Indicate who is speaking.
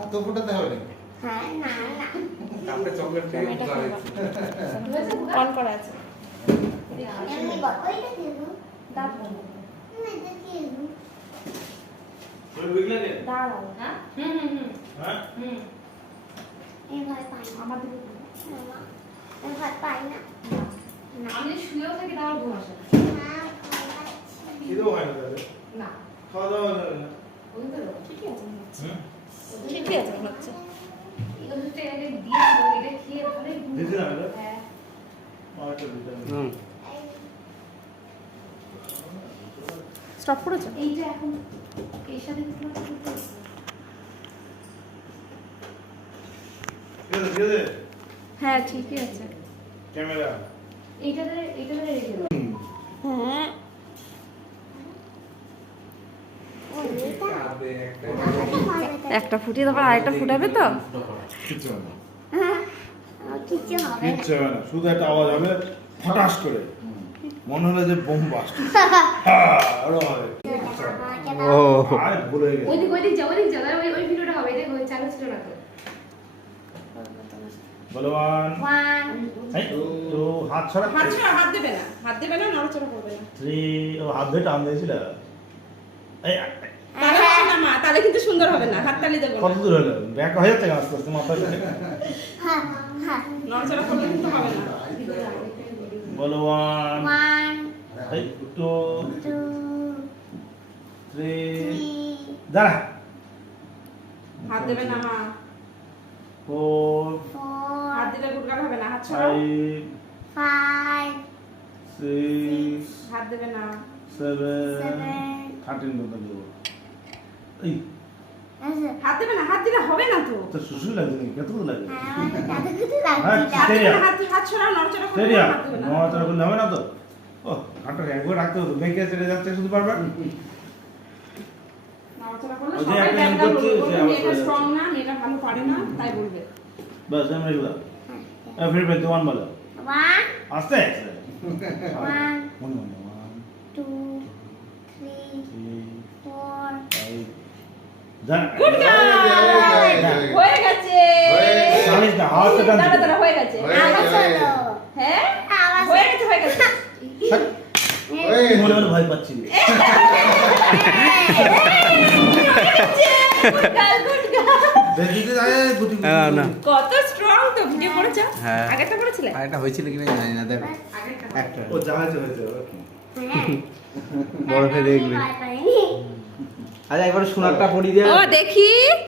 Speaker 1: দাঁতও ফোটাতে হবে নাকি
Speaker 2: হ্যাঁ না
Speaker 3: চকলেট খেয়ে
Speaker 4: এটা। অন করা আছে।
Speaker 2: এটা
Speaker 4: দাঁড়াও।
Speaker 5: হ্যাঁ?
Speaker 4: হুম হুম
Speaker 3: হ্যাঁ?
Speaker 4: হুম।
Speaker 2: এই পাই আমি ভয় পাই না। না।
Speaker 5: আমি শুয়েও থাকি তাও ঘুম আসে না।
Speaker 3: হয় না
Speaker 5: না।
Speaker 3: খাওয়া দাওয়া না?
Speaker 5: ওই তো
Speaker 4: ঠিকই আছে।
Speaker 3: হুম?
Speaker 4: ঠিকই আছে মনে হচ্ছে?
Speaker 5: হ্যাঁ।
Speaker 4: স্টপ করেছ?
Speaker 5: এইটা এখন এর সাথে
Speaker 4: হ্যাঁ ঠিকই আছে।
Speaker 3: ক্যামেরা।
Speaker 5: এইটাতে এইটাতে রেখে দাও।
Speaker 4: হ্যাঁ।
Speaker 3: একটা
Speaker 4: ফুটিয়ে তারপর আরেকটা ফুটাবে তো?
Speaker 3: কিচ্ছু হবে না। শুধু একটা আওয়াজ হবে ফটাস করে। মনে হলো যে বোম বাস্ট।
Speaker 6: ও।
Speaker 3: ভুল হয়ে গেছে।
Speaker 5: ওইদিক ওইদিক যাও ওইদিক যাও। ওই ওই ভিডিওটা হবে এটা চালু ছিল না তো।
Speaker 3: বলবান
Speaker 2: ওয়ান।
Speaker 3: তো হাত ছড়া
Speaker 4: হাত ছাড়া হাত দেবে না। হাত দেবে না নড়াচড়া করবে না।
Speaker 3: থ্রি ও হাত ধরে টান দিয়েছিল। এই
Speaker 4: তাহলে না মা তাহলে কিন্তু সুন্দর হবে না হাত তালি দেবো
Speaker 3: কত দূর হলো ব্যাক হয়ে যাচ্ছে আস্তে আস্তে মাথা
Speaker 2: হ্যাঁ হ্যাঁ।
Speaker 4: নড়াচড়া করলে কিন্তু হবে না।
Speaker 3: বলবান
Speaker 2: ওয়ান
Speaker 3: এই টু
Speaker 2: টু
Speaker 3: থ্রি
Speaker 2: থ্রি
Speaker 3: দাঁড়া।
Speaker 4: হাত দেবে না মা।
Speaker 3: ফোর
Speaker 4: হাত দিলে গুটগাল হবে না হাত ছড়াও।
Speaker 3: ফাইভ
Speaker 2: ফাইভ
Speaker 3: সিক্স
Speaker 4: হাত দেবে না।
Speaker 3: সেভেন
Speaker 2: সেভেন
Speaker 3: থার্টিন পর্যন্ত দেবো। এই।
Speaker 4: হাত দেবে না হাত দিলে হবে না তো।
Speaker 3: তো নাকি? কত লাগে
Speaker 2: হ্যাঁ
Speaker 3: হ্যাঁ,
Speaker 4: হাত না হাত ছড়াও নড়াচড়া
Speaker 3: নড়াচড়া করলে হবে তো? ও ঘাটটা একবার রাখতে হতো ব্যাংকে চলে যাচ্ছে শুধু পারবে
Speaker 4: নড়াচড়া করলে সবাই
Speaker 3: একটা
Speaker 4: বলবে, মেয়েটা স্ট্রং না মেয়েটা ভালো পারে না তাই বলবে।
Speaker 3: বাস আমি রেগুলার ফির ফির ওয়ান বলো।
Speaker 2: ওয়ান
Speaker 3: আস্তে
Speaker 2: ওয়ান
Speaker 3: মনে মনে ওয়ান
Speaker 2: টু
Speaker 4: গুড হয়ে গেছে
Speaker 3: সামিস না হাতটা টান
Speaker 4: দাঁড়া দাঁড়া হয়ে গেছে
Speaker 1: হয়ে
Speaker 2: আবার চলো
Speaker 4: হ্যাঁ হয়ে গেছে হয়ে গেছে
Speaker 3: মনে মনে ভয় পাচ্ছি।
Speaker 4: কত স্ট্রং তো ভিডিও করেছ
Speaker 6: হ্যাঁ।
Speaker 4: আগেরটা করেছিলে
Speaker 6: আরেকটা হয়েছিল কিনা জানি না দেখ একটা
Speaker 3: ও হয়েছে
Speaker 2: হ্যাঁ
Speaker 6: হয়ে দেখবি
Speaker 2: পাইনি
Speaker 6: আচ্ছা একবার সোনারটা পরিয়ে দে।
Speaker 4: ও দেখি।